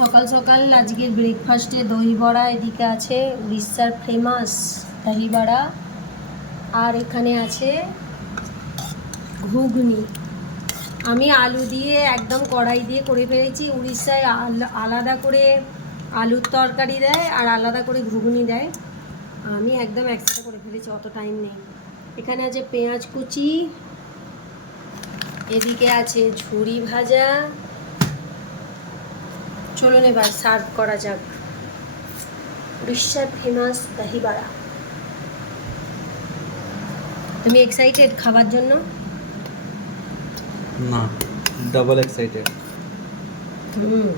সকাল সকাল আজকের ব্রেকফাস্টে দই বড়া, এদিকে আছে উড়িষ্যার ফেমাস দহি বড়া, আর এখানে আছে ঘুগনি। আমি আলু দিয়ে একদম কড়াই দিয়ে করে ফেলেছি। উড়িষ্যায় আলাদা করে আলুর তরকারি দেয় আর আলাদা করে ঘুগনি দেয়, আমি একদম একসাথে করে ফেলেছি, অত টাইম নেই। এখানে আছে পেঁয়াজ কুচি, এদিকে আছে ঝুরি ভাজা। চলুন এবার সার্ভ করা যাক উড়িষ্যার ফেমাস দহি বড়া। তুমি এক্সাইটেড খাবার জন্য? না, ডাবল এক্সাইটেড। হুম,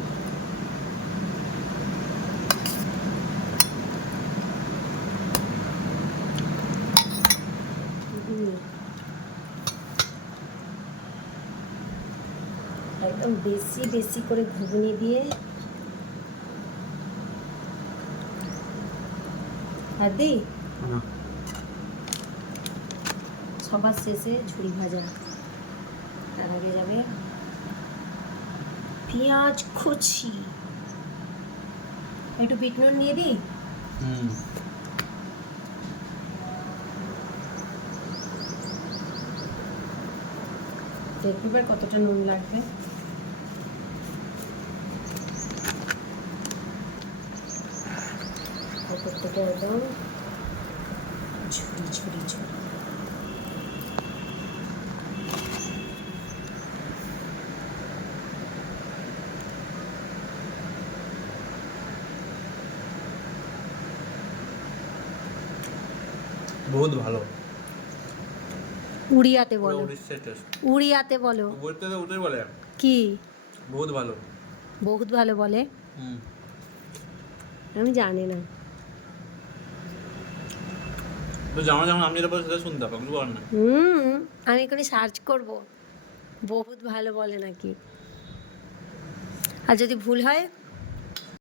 একদম বেশি বেশি করে ঘুগনি দিয়ে, আর দিই না, সবার শেষে ঝুড়ি ভাজা, তার আগে যাবে পেঁয়াজ কুচি, একটু বিট নুন নিয়ে দিই। হুম, দেখবি এবার কতটা নুন লাগবে। ওপর থেকে একদম ঝুড়ি ঝুড়ি ঝুড়ি। বহুত ভালো। উড়িয়াতে পুরো বলো, উড়িষ্যার টেস্ট। উড়িয়াতে বলো। বলতে তো ওটাই বলে, কি বহুত ভালো। বহুত ভালো বলে? হুম, আমি জানি না। তো যেমন যেমন আমি যেটা বলছি সেটা শুনতে হবে, কিছু করার না। আমি এখানে সার্চ করব বহুত ভালো বলে নাকি, আর যদি ভুল হয়